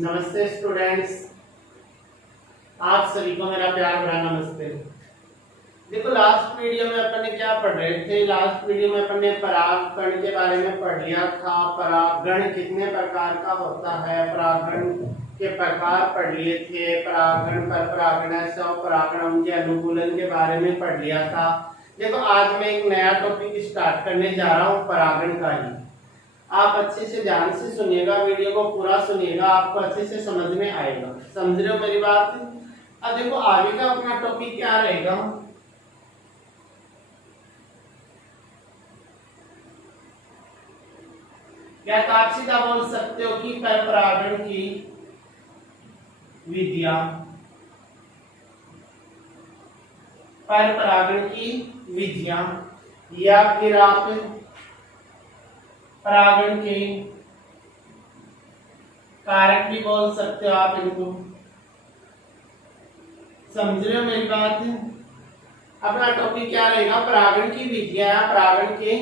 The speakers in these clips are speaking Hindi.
नमस्ते स्टूडेंट्स, आप सभी को मेरा प्यार भरा नमस्ते। देखो, लास्ट वीडियो में अपन ने क्या पढ़ रहे थे। लास्ट वीडियो में अपन ने परागकण के बारे में पढ़ लिया था। परागण कितने प्रकार का होता है, परागण के प्रकार पढ़ लिए थे। परागण, पर परागण, स्वपरागण के अनुकूलन के बारे में पढ़ लिया था। देखो, आज मैं एक नया टॉपिक स्टार्ट करने जा रहा हूँ, परागण का ही। आप अच्छे से ध्यान से सुनिएगा, वीडियो को पूरा सुनिएगा, आपको अच्छे से समझ में आएगा। समझ रहे हो मेरी बात? अब देखो, आगे का अपना टॉपिक क्या रहेगा। क्या आप सीधा बोल सकते हो कि पर परागण की विधियां, पर परागण की विधियां, या फिर आप परागण के कारक भी बोल सकते हो। आप इनको समझ रहे हो मेरी बात? अपना टॉपिक क्या रहेगा, परागण की विधियां, परागण के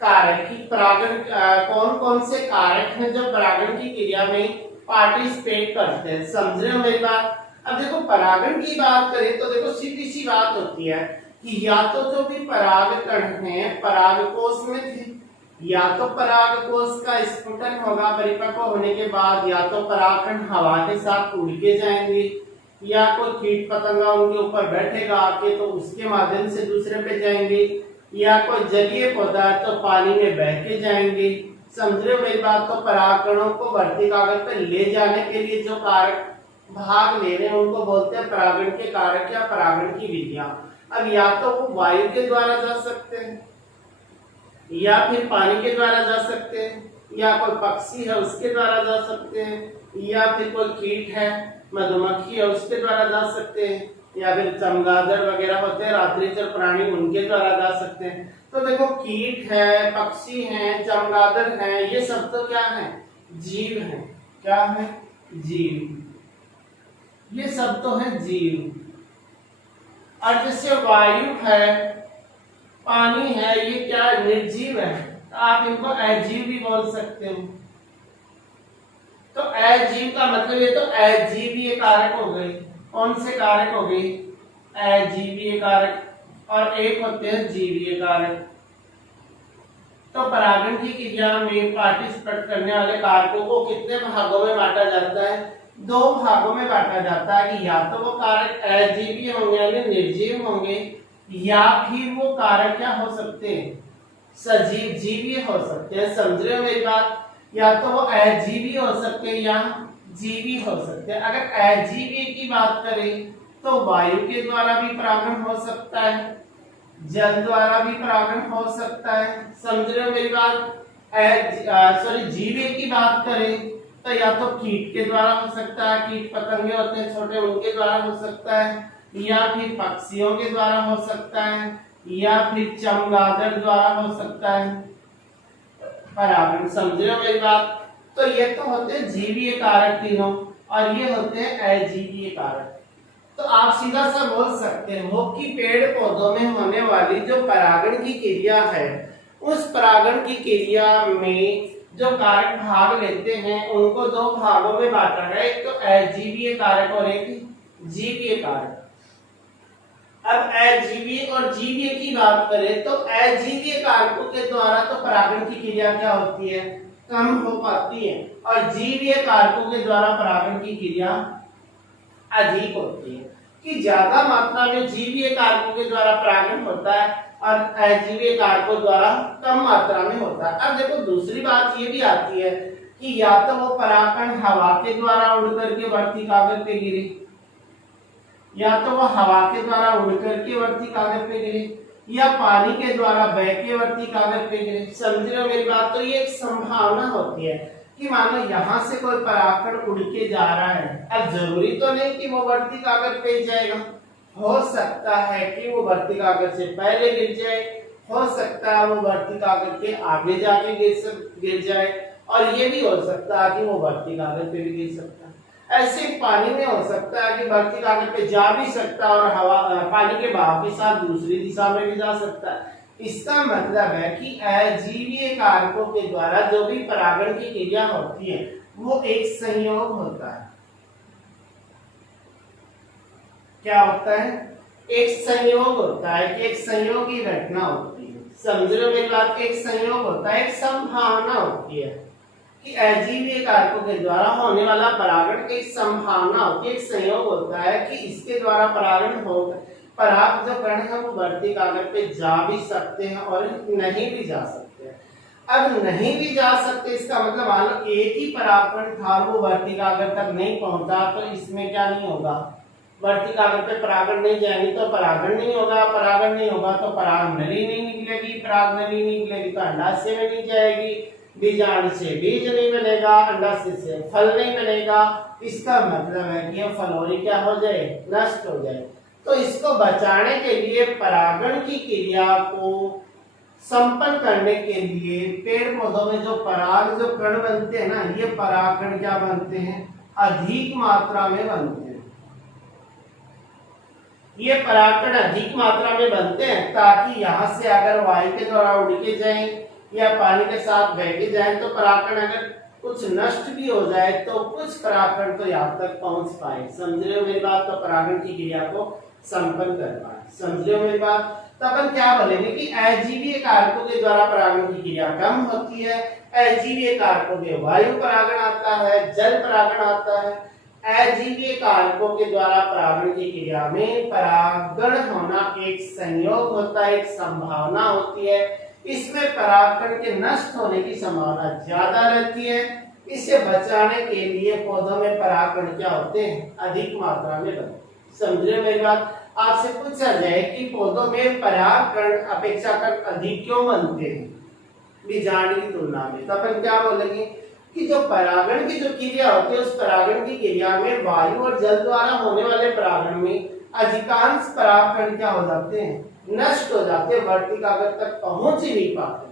कारक। की परागण कौन कौन से कारक हैं जो परागण की क्रिया में पार्टिसिपेट करते हैं। समझ रहे हो मेरी बात? अब देखो, परागण की बात करें तो देखो सीधी सी बात होती है कि या तो जो भी परागकण है परागकोश में थे, या तो परागकोश का स्फुटन होगा परिपक्व होने के बाद, या तो परागकण हवा के साथ उड़ के जाएंगे, या कोई कीट पतंगा उनके ऊपर बैठेगा आके तो उसके माध्यम से दूसरे पे जाएंगे, या कोई जलीय पदार्थ तो पानी में बह के जाएंगे। समझ रहे हो मेरी बात? तो परागकणों को बढ़ती कागज पर ले जाने के लिए जो कारक भाग ले रहे हैं उनको बोलते हैं परागण के कारक या परागण की विधियां। अब या तो वो वायु के द्वारा जा सकते हैं, या फिर पानी के द्वारा जा सकते हैं, या कोई पक्षी है उसके द्वारा जा सकते हैं, या फिर कोई कीट है मधुमक्खी है उसके द्वारा जा सकते हैं, या फिर चमगादड़ वगैरह होते हैं रात्रिचर प्राणी उनके द्वारा जा सकते हैं। तो देखो, कीट है, पक्षी है, चमगादड़ है, ये सब तो क्या है, जीव है। क्या है? जीव। ये सब तो है जीव। और जैसे वायु है, पानी है, ये क्या निर्जीव है, तो आप इनको अजीव भी बोल सकते हो। तो अजीव का मतलब ये तो अजीवीय कारक हो गए। कौन से कारक हो गए? अजीवीय कारक, और एक होते हैं जीवीय कारक। तो परागण की क्रिया में पार्टिसिपेट करने वाले कारकों को कितने भागों में बांटा जाता है? दो भागों में बांटा जाता है कि या तो वो कारक अजीवीय होंगे यानी निर्जीव होंगे, या फिर वो कारक क्या हो सकते हैं, सजीव जीवीय हो सकते हैं। समझ रहे हो मेरी बात? या तो वो अजीवी हो सकते हैं या जीवी हो सकते हैं। अगर अजीवी की बात करें तो वायु के द्वारा भी परागण हो सकता है, जल द्वारा भी परागण हो सकता है। समझ रहे हो मेरी बात? जीवीय की बात करें तो या तो कीट के द्वारा हो सकता है, कीट पतंगे होते हैं छोटे उनके द्वारा हो सकता है, या फिर पक्षियों के द्वारा हो सकता है, या फिर चमगादड़ द्वारा हो सकता है परागण। समझ रहे हो मेरी बात? तो ये तो होते हैं जीवीय कारक तीनों, और ये होते हैं अजीवीय कारक। तो आप सीधा सा बोल सकते हो कि पेड़ पौधों में होने वाली जो परागण की क्रिया है, उस परागण की क्रिया में जो कारक भाग लेते हैं उनको दो भागों में बांटा है, एक तो अजीवीय कारक और एक जीवीय कारक। अब अजीवीय और जीवीय की बात करें तो अजीवीय कारकों के द्वारा तो परागण की क्रिया क्या होती है, कम हो पाती है, और जीवीय कारकों के द्वारा परागण की क्रिया अधिक होती है। कि ज्यादा मात्रा में जीवीय कारकों के द्वारा परागण होता है और अजीवीय कारकों द्वारा कम मात्रा में होता है। अब देखो, दूसरी बात ये भी आती है कि या तो वो परागकण हवा के द्वारा उड़ करके वर्ती कागज पे गिरे, या तो वो हवा के द्वारा उड़कर के वर्ती कागज पे गिरे, या पानी के द्वारा बह के वर्ती कागज पे गिरे। समझ रहे हो मेरी बात? तो ये एक संभावना होती है कि मानो यहाँ से कोई परागकण उड़ के जा रहा है। अब जरूरी तो नहीं कि वो वर्ती कागज पे जाएगा, हो सकता है कि वो वर्ती कागज से पहले गिर जाए, हो सकता है वो वर्ती कागज के आगे जाके गिर जाए, और ये भी हो सकता है कि वो वर्ती कागज पे भी गिर सकता है। ऐसे पानी में हो सकता है कि वर्ती कागज पे जा भी सकता है और हवा पानी के बहाव के साथ दूसरी दिशा में भी जा सकता है। इसका मतलब है कि अजीवीय कारकों के द्वारा जो भी परागण की क्रिया होती है वो एक संयोग होता है। क्या होता है? एक संयोग होता है कि एक संयोगी घटना होती है। समझ रहे हो मेरी बात? एक संयोग होता है, एक संभावना होती है कि अजीवीय कारकों के द्वारा होने वाला परागण की एक संभावना होती है, एक संयोग होता है कि इसके द्वारा परागण होगा। पराग जो कण है वो वर्ती कागज पे जा भी सकते हैं और नहीं भी जा सकते हैं। अब नहीं भी जा सकते इसका मतलब मान लो एक ही परागकण था, वो वर्ती कागज तक नहीं पहुंचा, तो इसमें क्या नहीं होगा? वर्ती कागज पे परागण नहीं जाएंगे तो परागण नहीं होगा, परागण नहीं होगा तो पराग नली नहीं निकलेगी, पराग नली नहीं निकलेगी तो अंडाशय में नहीं जाएगी, बीजांड से बीज नहीं मिलेगा, अंडाशय से फल नहीं मिलेगा। इसका मतलब है कि यह फलोरी क्या हो जाए? नष्ट हो जाए। तो इसको बचाने के लिए परागण की क्रिया को संपन्न करने के लिए पेड़ पौधों में जो पराग जो कण बनते हैं ना, ये परागकण क्या बनते हैं? अधिक मात्रा में बनते हैं। ये परागकण अधिक मात्रा में बनते हैं ताकि यहाँ से अगर वायु के द्वारा उड़ के जाएं या पानी के साथ बह के जाएं तो परागकण अगर कुछ नष्ट भी हो जाए तो कुछ परागकण तो यहाँ तक पहुंच पाए। समझ रहे हो मेरी बात? तो परागण की क्रिया को संपन्न कर पाए। समझ रहे हो मेरी बात? तो अपन क्या बोलेंगे कि अजीवीय कारकों के द्वारा परागण की क्रिया कम होती है। अजीवीय कारकों के वायु परागण आता है, जल परागण आता है। अजीवीय कारकों के द्वारा परागण की क्रिया में परागण होना एक संयोग होता है, एक संभावना होती है। इसमें परागकण के नष्ट होने की संभावना ज्यादा रहती है। इसे बचाने के लिए पौधों में परागकण क्या होते हैं? अधिक मात्रा में बनते हैं। समझ रहे मेरी बात? आपसे पूछा जाए कि पौधों में परागकण अपेक्षाकृत अधिक क्यों बनते हैं बीजांड की तुलना में, तो अपन क्या बोलेंगे कि जो परागण की जो क्रिया होती है उस परागण की क्रिया में वायु और जल द्वारा होने वाले परागण में अधिकांश परागकण क्या हो जाते हैं? नष्ट हो जाते हैं, वर्ती कागज तक पहुंच ही नहीं पाते।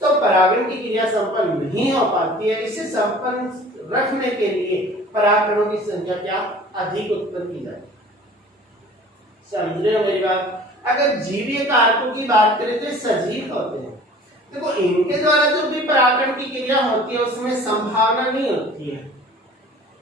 तो परागण की क्रिया संपन्न नहीं हो पाती है। इसे संपन्न रखने के लिए परागकणों की संख्या क्या अधिक उत्पन्न की जाती है। समझ रहे हो मेरी बात? अगर जीवीय कारकों की बात करें तो सजीव होते हैं। देखो इनके द्वारा जो भी परागण की क्रिया होती है उसमें संभावना नहीं होती है,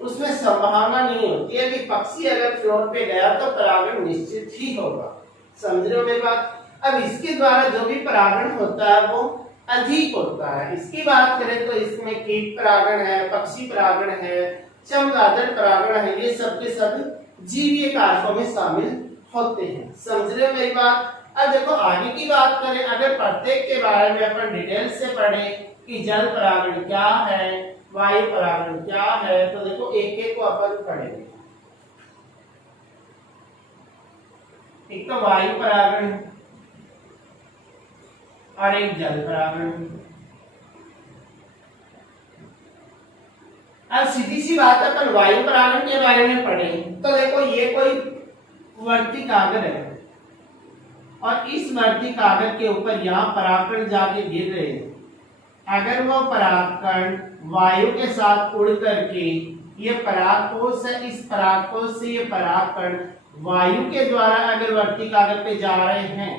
उसमें संभावना नहीं होती है कि पक्षी अगर फ्लोर पे गया तो परागण निश्चित ही होगा। समझ रहे हो मेरी बात? अब इसके द्वारा जो भी परागण होता है वो अधिक होता है। इसकी बात करें तो इसमें कीट परागण है, पक्षी परागण है, चमगादड़ परागण है, ये सब के सब जीवीय कारकों में शामिल होते हैं। समझ रहे हो मेरी बात? अब देखो आगे की बात करें, अगर प्रत्येक के बारे में अपन डिटेल से पढ़ें कि जल परागण क्या है, वायु परागण क्या है, तो देखो एक एक को अपन पढ़ेंगे। एक तो वायु परागण और एक जल परागण। अब सीधी सी बात है, अपन वायु परागण के बारे में पढ़ें तो देखो ये कोई वर्ती कागज है और इस वर्ती कागज के ऊपर यहाँ परागकण जाके गिर रहे हैं। अगर वो परागकण वायु के साथ उड़ करके ये परागकोश है, इस परागकोश से ये परागकण वायु के द्वारा अगर वर्ती कागज पे जा रहे हैं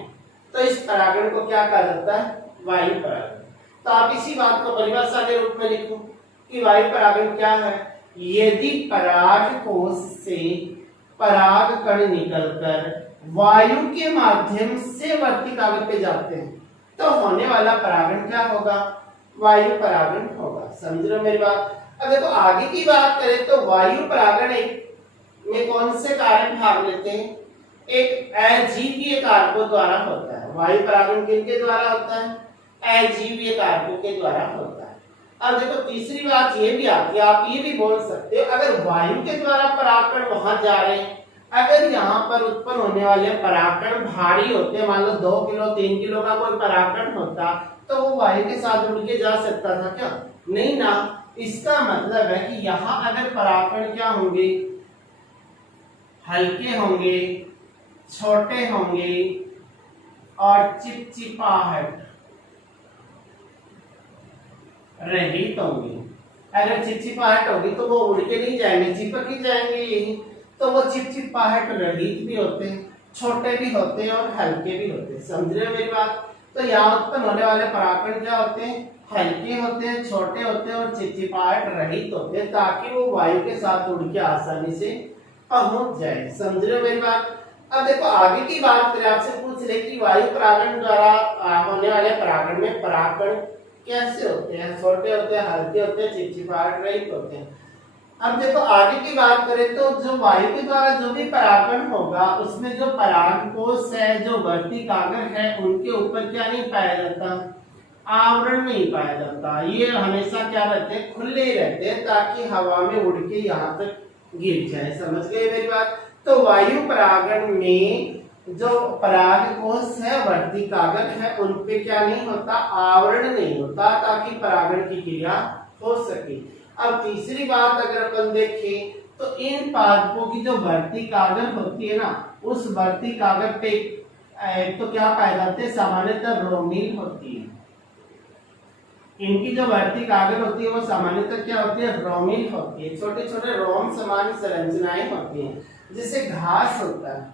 तो इस परागण को क्या कहा जाता है? वायु परागण। तो आप इसी बात को परिभाषा के रूप में लिखो कि वायु परागण क्या है? यदि परागकोश से परागकण निकलकर वायु के माध्यम से वर्ती कागज पे जाते हैं तो होने वाला परागण क्या होगा? वायु परागण होगा। समझ रहे हो मेरी बात? अब देखो आगे की बात करें तो वायु परागण में कौन से कारक भाग लेते हैं? एक अजीवीय कारकों द्वारा होता है। वायु परागण किनके द्वारा होता है? अजीवीय कारकों के द्वारा होता है। अब देखो तीसरी बात ये भी आती है, आप ये भी बोल सकते हो अगर वायु के द्वारा परागकण वहां जा रहे हैं, अगर यहाँ पर उत्पन्न होने वाले परागकण भारी होते हैं, मान लो 2 किलो 3 किलो का कोई परागकण होता तो वो वायु के साथ उड़ के जा सकता था क्या? नहीं ना। इसका मतलब है कि यहाँ अगर परागकण क्या होंगे? हल्के होंगे, छोटे होंगे और चिपचिपाहट रहित होंगे। अगर चिपचिपाहट होगी तो वो उड़ के नहीं जाएंगे, चिपक ही जाएंगे यही। तो वो चिपचिपाहट रहित भी होते हैं, छोटे भी होते हैं और हल्के भी होते हैं। समझ रहे हो मेरी बात? तो यहाँ उत्पन्न होने वाले परागकण क्या होते हैं, हल्के होते हैं, छोटे होते हैं और चिपचिपाहट रहित होते हैं, ताकि वो वायु के साथ उड़ के आसानी से पहुंच जाए। समझ रहे हो मेरी बात। अब देखो आगे की बात करें, आपसे पूछ ले कि वायु परागण द्वारा होने वाले परागण में परागकण कैसे होते हैं, छोटे होते हैं, हल्के होते हैं, चिपचिपाहट रहित होते हैं। अब देखो आगे की बात करें तो जो वायु के द्वारा जो भी परागण होगा उसमें जो परागकोश है, जो वर्तिकाग्र है, उनके ऊपर क्या नहीं पाया जाता, आवरण नहीं पाया जाता। ये हमेशा क्या रहते हैं, खुले रहते हैं, ताकि हवा में उड़ के यहाँ तक गिर जाए। समझ गए मेरी बात। तो वायु परागण में जो परागकोश है, वर्तिकाग्र है, उनपे क्या नहीं होता, आवरण नहीं होता, ताकि परागण की क्रिया हो सके। अब तीसरी बात अगर अपन देखें तो इन पादपों की जो वर्तिकाग्र होती है ना, उस वर्तिकाग्र पे तो क्या पाए जाते हैं, सामान्यतः रोमिल होती है। इनकी जो वर्तिकाग्र होती है वो सामान्यतः क्या होती है, रोमिल होती है। छोटे छोटे रोम समान संरचनाएं होती हैं, जिसे घास होता है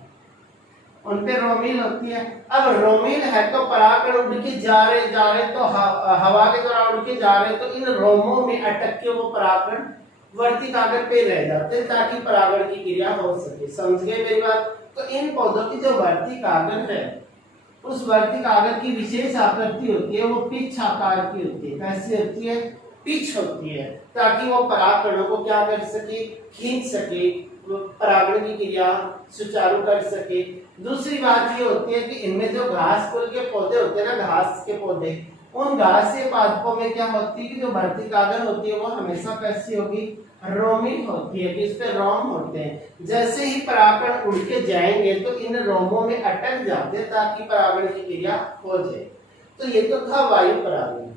उनपे रोमिल होती है। अब रोमिल है तो परागकण उड़ के जा रहे तो हवा के द्वारा उड़ के जा रहे, तो इन रोमों में अटक के वो परागकण वर्तिकाग्र पे रह जाते हैं, ताकि परागण की क्रिया हो सके। समझ गए मेरी बात। तो इन पौधों की जो वर्तिकाग्र है, उस वर्तिकाग्र की विशेष आकृति होती है, वो पिच आकार की होती है। कैसी होती है, पिच होती है, ताकि वो परागकणों को क्या कर सके, खींच सके, परागण की क्रिया सुचारू कर सके। दूसरी बात ये होती है कि इनमें जो घास कुल के पौधे होते हैं ना, घास के पौधे, उन घासीय पादपों में क्या होती है कि जो वर्तिकाग्र होती है वो हमेशा कैसी होगी, रोमिल होती है, कि इस पे रोम होते हैं। जैसे ही परागकण उड़ के जाएंगे तो इन रोमों में अटक जाते हैं, ताकि परागण की क्रिया हो जाए। तो ये तो था वायु परागण।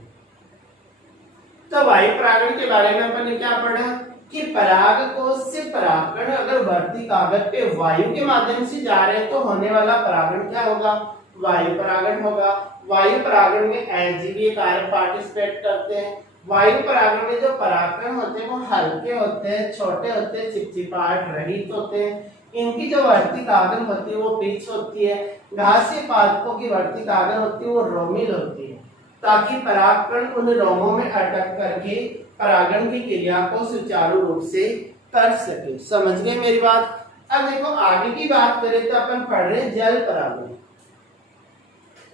तो वायु परागण के बारे में अपन ने क्या पढ़ा कि परागकोश से परागकण अगर वर्तिकाग्र पे वायु के माध्यम से जा रहे हैं तो होने वाला परागण क्या होगा, वायु परागण होगा। वायु परागण में अजीवीय कारक पार्टिसिपेट करते हैं। वायु परागण में जो परागकण होते हैं वो हल्के होते हैं, छोटे होते हैं, चिपचिपाहट रहित होते हैं। इनकी जो वर्तिकाग्र होती है वो पिच होती है। घासीय पादपों की वर्तिकाग्र होती है वो रोमिल होती है, ताकि परागकण उन रोमों में अटक करके परागण की क्रिया को सुचारू रूप से कर सके। समझ गए मेरी बात। अब देखो आगे की बात करें तो अपन पढ़ रहे जल परागण।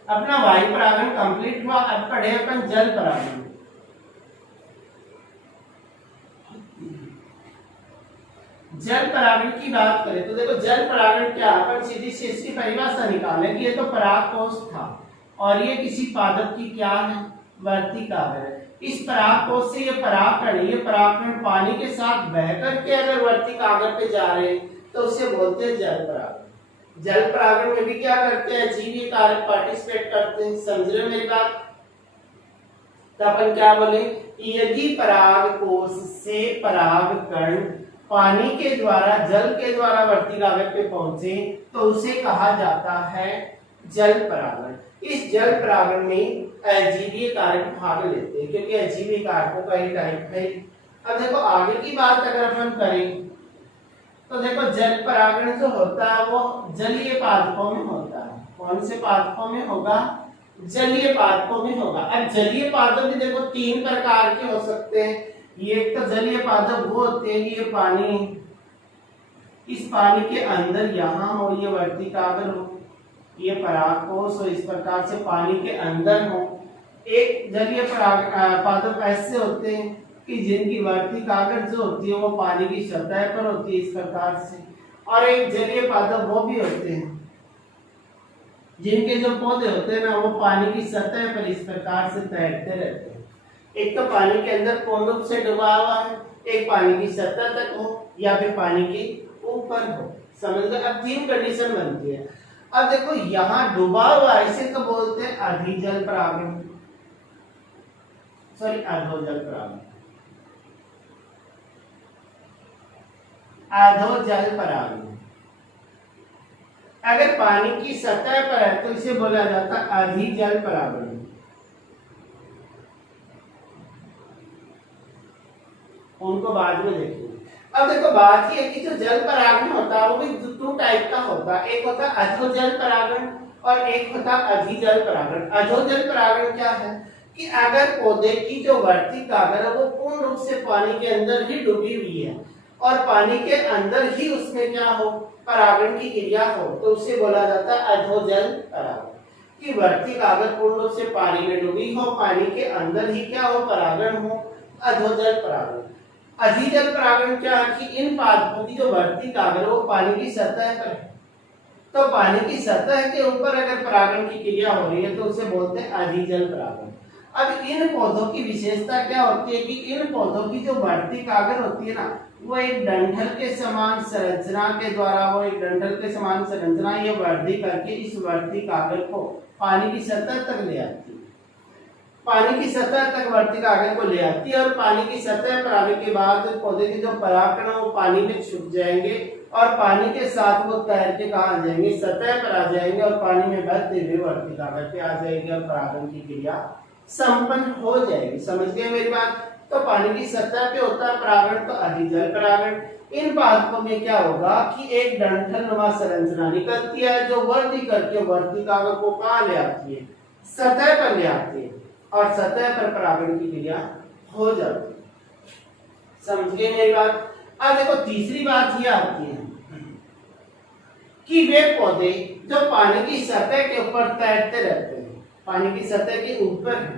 अपना वायु परागण कंप्लीट हुआ, अब पढ़े अपन जल परागण। जल परागण की बात करें तो देखो जल परागण क्या, अपन सीधी सी इसकी परिभाषा निकालें कि ये तो परागकोश था और ये किसी पादप की क्या है, वर्तिकाग्र है। इस परागकोश से ये परागकण पानी के साथ बह करके अगर वर्तिकाग्र पे जा रहे हैं तो उसे बोलते हैं जल परागण। जल परागण में भी क्या करते हैं, अजीवीय कारक पार्टिसिपेट करते हैं। समझ रहे हो मेरी बात। तो अपन क्या बोले, यदि परागकोश से परागकण पानी के द्वारा, जल के द्वारा वर्तिकाग्र पे पहुंचे तो उसे कहा जाता है जल परागण। इस जल परागण में अजीवीय कारक भाग लेते हैं, क्योंकि अजीवीय कारकों का ही टाइप है। अब देखो आगे की बात अगर अपन करें तो देखो जल परागण जो होता है वो जलीय पादपों में होता है। कौन से पादपों में होगा, जलीय पादपों में होगा। अब जलीय पादप भी देखो तीन प्रकार के हो सकते हैं। ये एक तो जलीय पादप वो होते हैं, ये पानी, इस पानी के अंदर यहाँ हो, ये वर्तिकाग्र हो, ये परागकोश हो, इस प्रकार से पानी के अंदर हो। एक जलीय पादप ऐसे होते हैं कि जिनकी वर्तिकाग्र जो होती है वो पानी की सतह पर होती है, इस प्रकार से। और एक जलीय पादप वो भी होते हैं जिनके जो पौधे होते हैं ना, वो पानी की सतह पर इस प्रकार से तैरते रहते हैं। एक तो पानी के अंदर पूर्ण रूप से डूबा हुआ है, एक पानी की सतह तक हो, या फिर पानी के ऊपर हो। समझ गए। अब तीन कंडीशन बनती है। अब देखो यहाँ डूबा हुआ, इसे तो बोलते हैं अधिजल परागण, सॉरी अधोजल परागण, अधोजल परागण। अगर पानी की सतह पर है तो इसे बोला जाता है अधिजल परागण। उनको बाद में देखेंगे। अब देखो बात ये है कि जो जल परागण होता है वो भी दो टाइप का होता है। एक होता है अधोजल परागण और एक होता है अधिजल परागण। अधोजल परागण क्या है कि अगर पौधे की जो वर्ती कागर है वो पूर्ण रूप से पानी के अंदर ही डूबी हुई है और पानी के अंदर ही उसमें क्या हो, परागण की क्रिया हो, तो उसे बोला जाता है अधोजल परागण। कि वर्ती कागर पूर्ण रूप से पानी में डूबी हो, पानी के अंदर ही क्या हो, परागण हो, अधोजल परागण। अधिजल परागण क्या है कि इन पादपों की जो वर्ती कागर वो पानी की सतह पर है, तो पानी की सतह के ऊपर अगर परागण की क्रिया हो रही है तो उसे बोलते हैं अधिजल परागण। अब इन पौधों की विशेषता क्या होती है कि इन पौधों की जो वर्ती कागर होती है ना, वो एक डंठल के समान संरचना के द्वारा, वो एक डंठल के समान संरचना ये वृद्धि करके इस वर्ती कागर को पानी की सतह तक ले आती है, पानी की सतह तक वर्ती कागर को ले आती है और पानी की सतह पर आने के बाद पौधे के जो परागकण वो पानी में छुप जाएंगे और पानी के साथ वो तैर के कहा आ जाएंगे, सतह पर आ जाएंगे और पानी में बहते हुए वर्ती कागर पे आ जाएंगे और परागण की क्रिया संपन्न हो जाएगी। समझ गए मेरी बात? तो पानी की सतह पे होता है परागण, तो अधिजल परागण। इन पादपों में क्या होगा कि एक डंठल नुमा संरचना निकलती है जो वृद्धि करके वर्ती कागर को कहाँ ले आती है, सतह पर ले आती है और सतह पर परागण की क्रिया हो जाती है। समझ गए मेरी बात? अब देखो तीसरी बात ये आती है कि वे पौधे जो पानी की सतह के ऊपर तैरते रहते हैं, पानी की सतह के ऊपर है,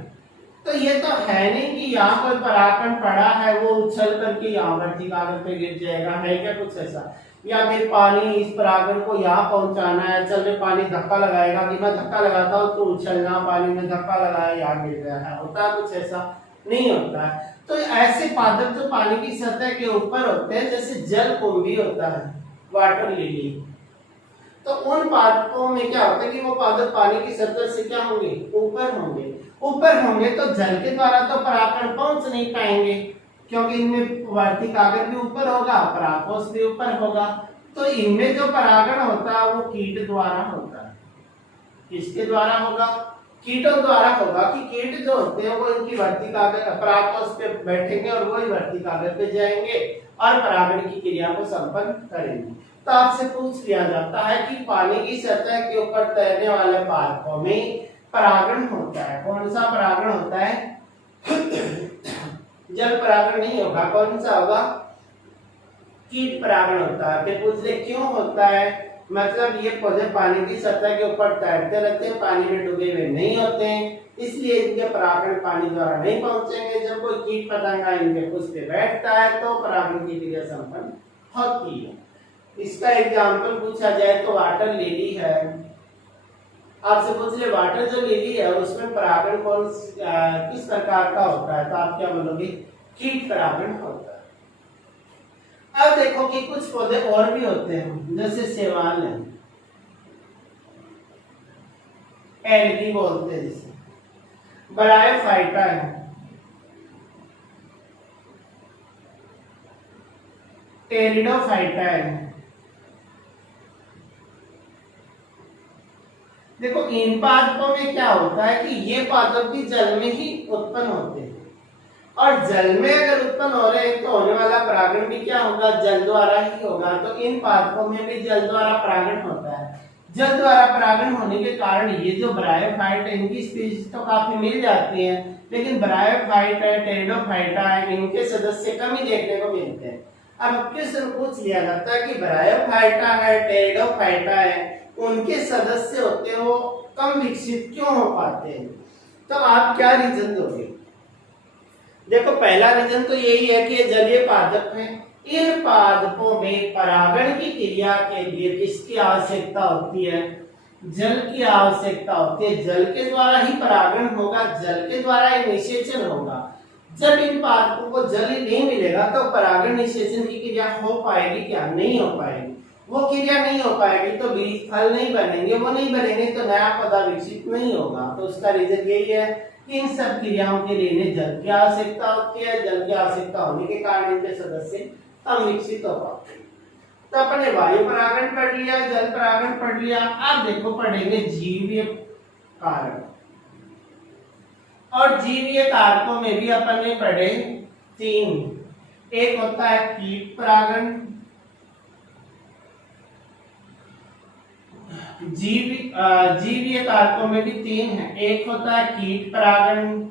तो ये तो है नहीं कि यहाँ पर परागकण पड़ा है वो उछल करके यहाँ वर्ती कागर पे गिर जाएगा, है क्या कुछ ऐसा? या फिर पानी इस परागण को यहाँ पहुंचाना है, चल में पानी धक्का लगाएगा कि मैं धक्का लगाता हूँ तो उछलना, पानी में धक्का लगाया यहाँ गिर गया है, होता है कुछ ऐसा? नहीं होता है। तो ऐसे पादप जो पानी की सतह के ऊपर होते हैं, जैसे जल कुंभी होता है, वाटर लिली, तो उन पादपों में क्या होता है कि वो पादप पानी की सतह से क्या होंगे, ऊपर होंगे। ऊपर होंगे तो जल के द्वारा तो परागकण पहुंच नहीं पाएंगे क्योंकि इनमें वर्ती कागर भी ऊपर होगा, परागकोश भी ऊपर होगा, तो इनमें जो परागण होता है वो कीट द्वारा होता है। किसके द्वारा होगा? कीटों द्वारा होगा कि कीट जो होते हैं वो इनकी वर्ती कागर परागकोश पे बैठेंगे और वही वर्ती कागर पे जाएंगे और परागण की क्रिया को संपन्न करेंगे। तो आपसे पूछ लिया जाता है कि पानी की सतह के ऊपर तैरने वाले पादपों में परागण होता है, कौन सा परागण होता है? जल परागण नहीं होगा, कौन सा होगा? कीट परागण होता है। फिर पूछ ले क्यों होता है? मतलब ये पौधे पानी की सतह के ऊपर तैरते रहते हैं, पानी में डूबे हुए नहीं होते हैं, इसलिए इनके परागण पानी द्वारा नहीं पहुंचेंगे। जब कोई कीट पतंगा इनके पुष्प पे बैठता है तो परागण की क्रिया संपन्न होती है। इसका एग्जाम्पल पूछा जाए तो वाटर लिली है। आपसे पूछ ले वाटर जो लिली है उसमें परागण कौन किस प्रकार का होता है, तो आप क्या बोलोगे? कीट परागण होता है। अब देखो कि कुछ पौधे और भी होते हैं, जैसे शैवाल है, एल्गी बोलते हैं जिसे, ब्रायोफाइटा है, टेरिडोफाइटा है। देखो इन पादपों में क्या होता है कि ये पादप भी जल में ही उत्पन्न होते हैं और जल में अगर उत्पन्न हो रहे हैं तो होने वाला परागण भी क्या होगा? जल द्वारा ही होगा। तो इन पादपों में भी जल द्वारा परागण होता है। जल द्वारा परागण होने के कारण ये जो ब्रायोफाइट है इनकी स्पीशीज तो काफी मिल जाती है, लेकिन ब्रायोफाइट है, टेरिडोफाइटा है, इनके सदस्य कम ही देखने को मिलते हैं। अब क्वेश्चन पूछ लिया जाता है कि ब्रायोफाइटा है, टेरिडोफाइटा है, उनके सदस्य होते हैं वो कम विकसित क्यों हो पाते हैं? तो आप क्या रीजन दोगे? देखो पहला रीजन तो यही है कि ये जलीय पादप हैं। इन पादपों में परागण की क्रिया के लिए किसकी आवश्यकता होती है? जल की आवश्यकता होती है। जल के द्वारा ही परागण होगा, जल के द्वारा ही निषेचन होगा। जब इन पादपों को जल ही नहीं मिलेगा तो परागण निषेचन की क्रिया हो पाएगी क्या? नहीं हो पाएगी। वो क्रिया नहीं हो पाएगी तो बीज फल नहीं बनेंगे, वो नहीं बनेंगे तो नया पौधा विकसित नहीं होगा। तो उसका रीजन यही है कि इन सब क्रियाओं के लिए इन्हें जल की आवश्यकता होती है। जल की आवश्यकता होने के कारण इनके सदस्य कम विकसित हो पाते हैं। तो अपने वायु परागण पढ़ लिया, जल परागण पढ़ लिया। अब देखो पढ़ेंगे जीवीय कारक, और जीवीय कारकों में भी अपन ने पढ़े 3। एक होता है कीट परागण, जीवीय कारकों में भी तीन है। एक होता है कीट परागण,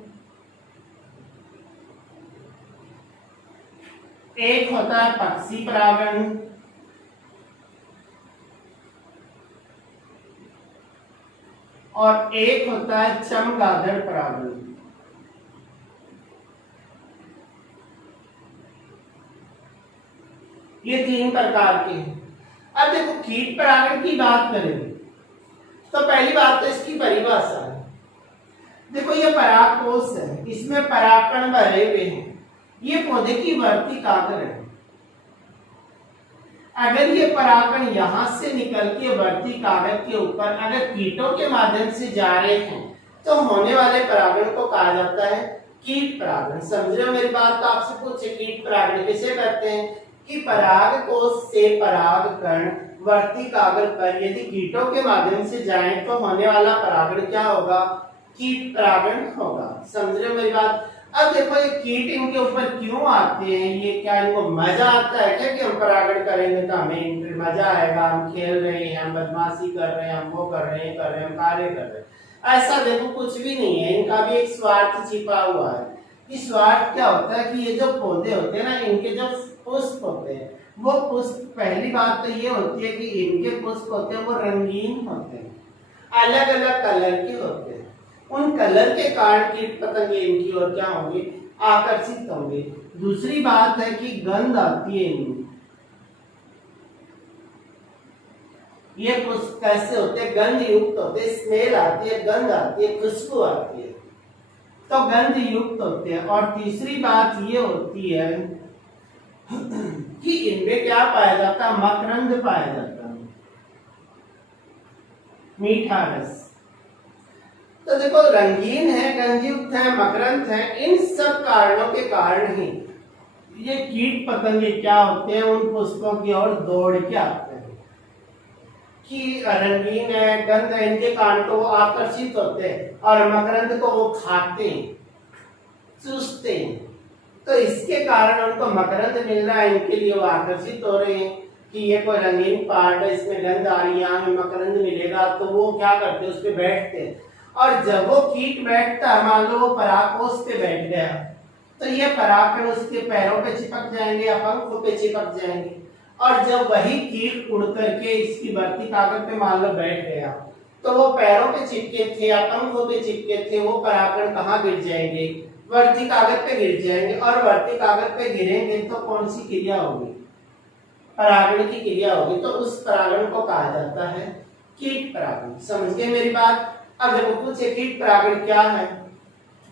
एक होता है पक्षी परागण, और एक होता है चमगादड़ परागण। ये तीन प्रकार के हैं। अब देखो कीट परागण की बात करें तो पहली बात तो इसकी परिभाषा है। देखो ये परागकोश है, इसमें परागकण भरे हुए हैं, ये पौधे की वर्ती कागर है। अगर ये परागकण यहां से निकल के वर्ती कागज के ऊपर अगर कीटों के माध्यम से जा रहे हैं तो होने वाले परागण को कहा जाता है कीट परागण। समझ रहे हो मेरी बात? तो आपसे पूछे कीट परागण किसे कहते हैं कि परागकोश से परागकण वर्ती कागज पर यदि कीटों के माध्यम से जाएं तो होने वाला परागण क्या होगा? कीट परागण होगा। समझ रहे हो मेरी बात? अब देखो ये कीट इनके ऊपर क्यों आते हैं? ये क्या इनको मजा आता है क्या कि हम परागण करेंगे तो हमें इन पर मजा आएगा, हम खेल रहे हैं, हम बदमाशी कर रहे हैं, हम वो कर रहे हैं, हम कार्य कर रहे हैं? ऐसा देखो कुछ भी नहीं है, इनका भी एक स्वार्थ छिपा हुआ है। इस स्वार्थ क्या होता है कि ये जो पौधे होते हैं ना, इनके जो पुष्प होते हैं वो पुष्प, पहली बात तो ये होती है कि इनके पुष्प होते हैं वो रंगीन होते हैं, अलग अलग कलर के होते हैं। उन कलर के कारण कीट पतंगे इनकी ओर क्या होंगे? आकर्षित होंगे। दूसरी बात है कि गंध आती है इनमें। ये पुष्प कैसे होते हैं? गंध युक्त होते हैं, स्मेल आती है, गंध आती है, खुशबू आती है, तो गंध युक्त होते हैं। और तीसरी बात ये होती है कि इनमें क्या पाया जाता है? मकरंद पाया जाता है, मीठा रस। तो देखो रंगीन है, गंधयुक्त है, मकरंद है, इन सब कारणों के कारण ही ये कीट पतंगे क्या होते हैं? उन पुष्पों की ओर दौड़ के आते हैं कि रंगीन है, गंध है, इनके कारण को वो आकर्षित होते हैं और मकरंद को वो खाते हैं, चूसते हैं। तो इसके कारण उनको मकरंद मिल रहा है, इनके लिए वो आकर्षित हो रहे हैं कि ये कोई रंगीन पार्ट है, इसमें गंध आ रही है, हमें मकरंद मिलेगा। तो वो क्या करते हैं? उस पे बैठते हैं। और जब वो कीट बैठता है, मान लो वो परागकोश पे बैठ गया, तो ये परागकण उसके पैरों पे चिपक जाएंगे या पंखों पे चिपक जाएंगे। और जब वही कीट उड़ करके इसकी वर्ती कागज पे मान लो बैठ गया, तो वो पैरों पे चिपके थे या पंखों पे चिपके थे, वो परागकण कहाँ गिर जाएंगे? वर्ती कागज पे गिर जाएंगे। और वर्ती कागज पे गिरेंगे तो कौन सी क्रिया होगी? परागण की क्रिया होगी। तो उस परागण को कहा जाता है कीट परागण। समझ गए मेरी बात? अब देखो पूछे कीट परागण क्या है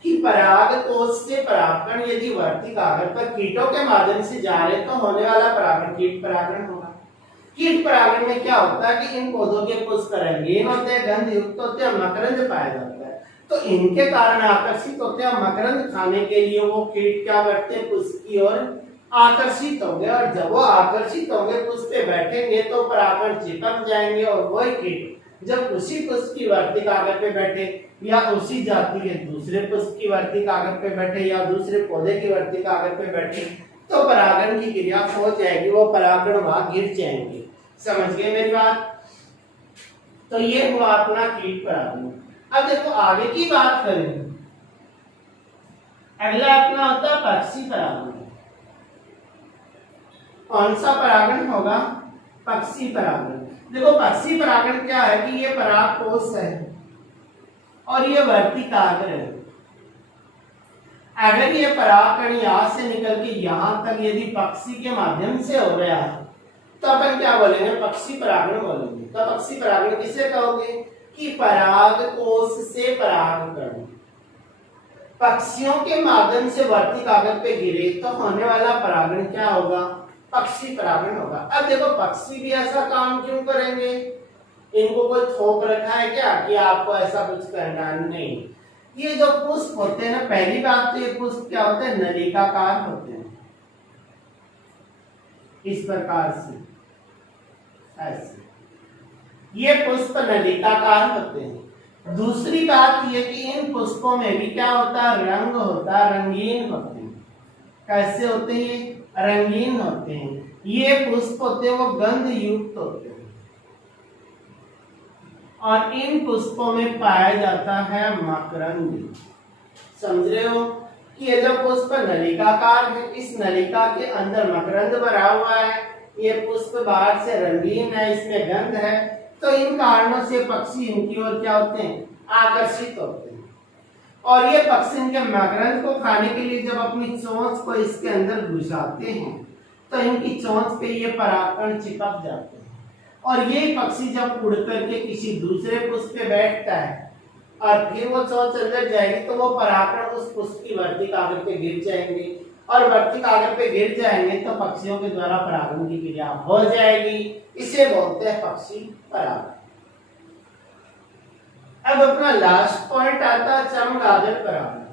कि परागकोश से परागकण यदि वर्ती कागज पर कीटों के माध्यम से जा रहे तो होने वाला परागण कीट परागण होगा। कीट परागण में क्या होता है कि इन पौधों के पुष्प रंगीन होते हैं, गंध युक्त होते हैं, मकरंद पाया जाता है, तो इनके कारण आकर्षित होते हैं। मकरंद खाने के लिए वो कीट क्या करते हैं? पुष्प की ओर आकर्षित होंगे। और जब वो आकर्षित होंगे, पुष्प पे बैठेंगे तो परागकण चिपक जाएंगे और वही कीट जब उसी पुष्प की वर्ती कागज पे बैठे या उसी जाति के दूसरे पुष्प की वर्ती कागज पे बैठे या दूसरे पौधे की वर्ती कागज पे बैठे तो परागण की क्रिया हो जाएगी, वो परागण वहां गिर जाएंगे। समझ गए मेरी बात? तो ये हुआ अपना कीट परागण। अब देखो आगे की बात करें, अगला अपना होता है पक्षी परागण। कौन सा परागण होगा? पक्षी परागण। देखो पक्षी परागण क्या है कि ये परागकोश है और ये वर्ती कागर है। अगर ये परागकण यहां से निकल के यहां तक यदि पक्षी के माध्यम से हो रहा है तो अपन क्या बोलेंगे? पक्षी परागण बोलेंगे। तो पक्षी परागण किसे कहोगे? कि परागकोश से परागकण पक्षियों के माध्यम से वर्ती कागज पे गिरे तो होने वाला परागण क्या होगा? पक्षी परागण होगा। अब देखो पक्षी भी ऐसा काम क्यों करेंगे? इनको कोई थोप रखा है क्या कि आपको ऐसा कुछ करना? नहीं। ये जो पुष्प होते हैं ना, पहली बात तो ये पुष्प क्या होते हैं? नलिकाकार होते हैं, इस प्रकार से ऐसे ये पुष्प नलिकाकार होते हैं। दूसरी बात ये कि इन पुष्पों में भी क्या होता है? रंग होता है, रंगीन होते हैं। कैसे होते हैं? रंगीन होते हैं। ये पुष्प होते हैं वो गंध युक्त होते हैं। और इन पुष्पों में पाया जाता है मकरंद। समझ रहे हो कि ये जो पुष्प नलिकाकार है, इस नलिका के अंदर मकरंद भरा हुआ है। ये पुष्प बाहर से रंगीन है, इसमें गंध है, तो इन कारणों से पक्षी इनकी ओर क्या होते हैं, आकर्षित होते हैं। और ये पक्षी इनके मकरंद को खाने के लिए जब अपनी चोंच को इसके अंदर घुसाते हैं तो इनकी चोंच पे ये परागकण चिपक जाते हैं। और ये पक्षी जब उड़ करके किसी दूसरे पुष्प पे बैठता है और फिर वो चोंच अंदर जाएगी तो वो परागकण उस पुष्प की वर्ती कागज पे गिर जाएंगे, और वर्ती कागज पे गिर जाएंगे तो पक्षियों के द्वारा परागण की क्रिया हो जाएगी। इसे बोलते हैं पक्षी परागण। अब अपना लास्ट पॉइंट आता है चमगादड़ परागण।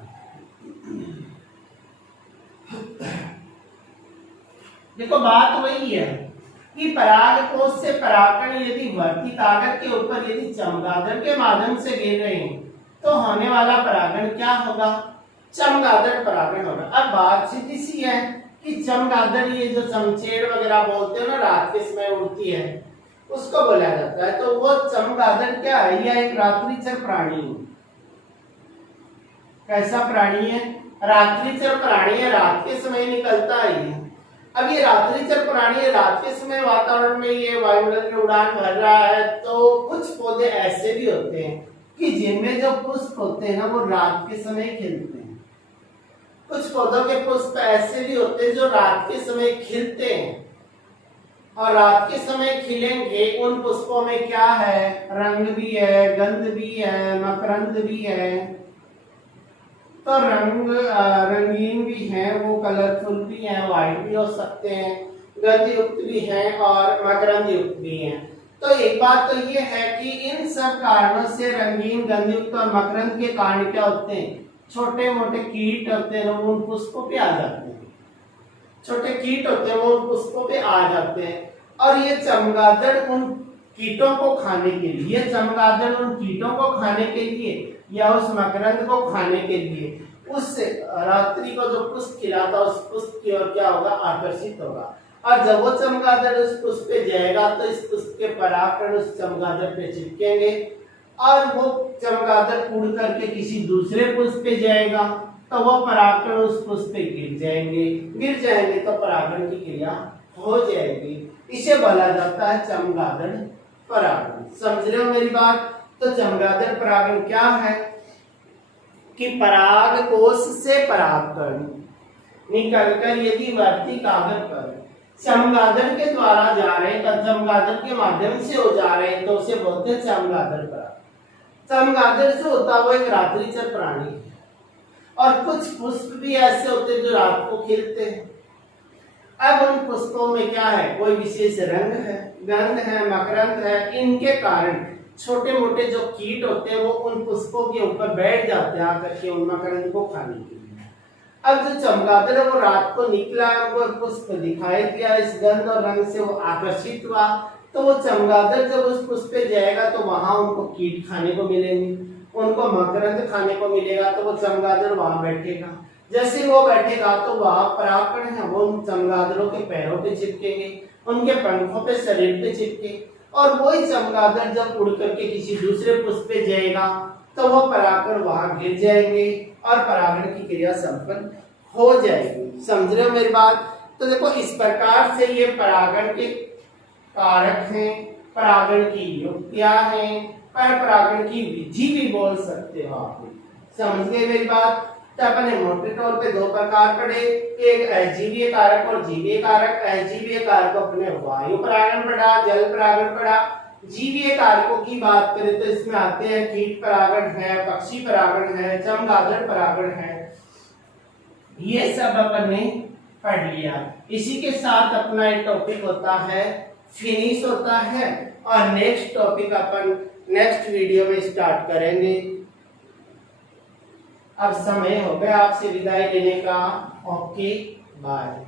देखो बात वही है कि परागकोश से परागकण यदि वर्ती कागज के ऊपर यदि चमगादड़ के माध्यम से गिर रहे हैं तो होने वाला परागण क्या होगा, चमगादड़ परागण होगा। अब बात सीधी सी है कि चमगादड़ ये जो चमचेड़ वगैरह बोलते हैं ना, रात के समय उड़ती है, उसको बोला जाता है। तो वो चमगादड़ क्या है, यह एक रात्रिचर प्राणी है। कैसा प्राणी है, रात्रिचर प्राणी है, रात के समय निकलता है। अब ये रात्रिचर प्राणी है, रात के समय वातावरण में ये वायुमंडल में उड़ान भर रहा है। तो कुछ पौधे ऐसे भी होते हैं कि जिनमें जो पुष्प होते हैं ना वो रात के समय खिलते हैं। कुछ पौधों के पुष्प ऐसे भी होते हैं जो रात के समय खिलते हैं, और रात के समय खिलेंगे उन पुष्पों में क्या है, रंग भी है, गंध भी है, मकरंद भी है। तो रंगीन भी है, वो कलरफुल भी है, व्हाइट भी हो सकते हैं, गंध युक्त भी है और मकरंद युक्त भी है। तो एक बात तो ये है कि इन सब कारणों से रंगीन, गंध युक्त और मकरंद के कारण क्या होते हैं, छोटे मोटे कीट होते हैं वो उन पुष्पों पे आ जाते हैं। छोटे कीट होते हैं वो उन पुष्पों पे आ जाते हैं, और ये चमगादड़ उन कीटों को खाने के लिए, चमगादड़ उन कीटों को खाने के लिए या उस मकरंद को खाने के लिए उस रात्रि को जो पुष्प खिलाता उस पुष्प की ओर क्या होगा, आकर्षित होगा। और जब वो चमगादड़ उस पुष्प पे जाएगा तो इस पुष्प के परागकण उस चमगादड़ पे चिपकेंगे, और वो चमगादड़ उड़ करके किसी दूसरे पुष्प पे जाएगा तो वो परागकण उस पुष्प पे गिर जाएंगे तो परागण की क्रिया हो जाएगी। इसे बोला जाता है चमगादड़ परागण। समझ रहे हो मेरी बात। तो चमगादड़ परागण क्या है कि परागकोश से परागकण निकलकर यदि वर्ती कागज पर चमगादड़ के द्वारा जा रहे हैं तो चमगादड़ के माध्यम से हो जा रहे हैं तो उसे बोलते हैं चमगादड़ परागण। चमगादड़ जो होता है वो एक रात्रिचर प्राणी है, और कुछ पुष्प भी ऐसे होते हैं जो रात को खिलते हैं। अब उन पुष्पों में क्या है, कोई विशेष रंग है, गंध है, मकरंद है। इनके कारण छोटे मोटे जो कीट होते हैं वो उन पुष्पों के ऊपर बैठ जाते हैं आकर के उन मकरंद को खाने के लिए। अब जो चमगादड़ वो रात को निकला, वो पुष्प दिखाई दिया, इस गंध और रंग से वो आकर्षित हुआ, तो वो चमगादड़ जब उस पुष्प पे जाएगा तो वहां उनको कीट खाने को मिलेंगे, उनको मकरंद खाने को मिलेगा, तो वो चमगादड़ वहां बैठेगा। जैसे वो बैठेगा तो वहां परागकण है वो उन चमगादड़ों के पैरों पे चिपकेंगे, उनके पंखों पे, शरीर पे चिपके, और वही चमगादड़ जब उड़ करके किसी दूसरे पुष्प पे जाएगा तो वो परागकण वहां गिर जाएंगे और परागण की क्रिया संपन्न हो जाएगी। समझ रहे हो मेरी बात। तो देखो इस प्रकार से ये परागण के कारक हैं, परागण की युक्तियां हैं, पर परागण की विधि भी बोल सकते हो आप। समझ गए मेरी बात। तो अपन ने मोटे तौर पे दो प्रकार पढ़े, एक अजीवीय कारक और जीवीय कारक। अजीवीय कारक अपने वायु परागण पढ़ा, जल परागण पढ़ा। जीवीय कारकों की बात करें तो इसमें आते हैं कीट परागण है, पक्षी परागण है, चमगादड़ परागण है, ये सब अपन ने पढ़ लिया। इसी के साथ अपना एक टॉपिक होता है फिनिश होता है, और नेक्स्ट टॉपिक अपन नेक्स्ट वीडियो में स्टार्ट करेंगे। अब समय हो गया आपसे विदाई लेने का। Okay bye.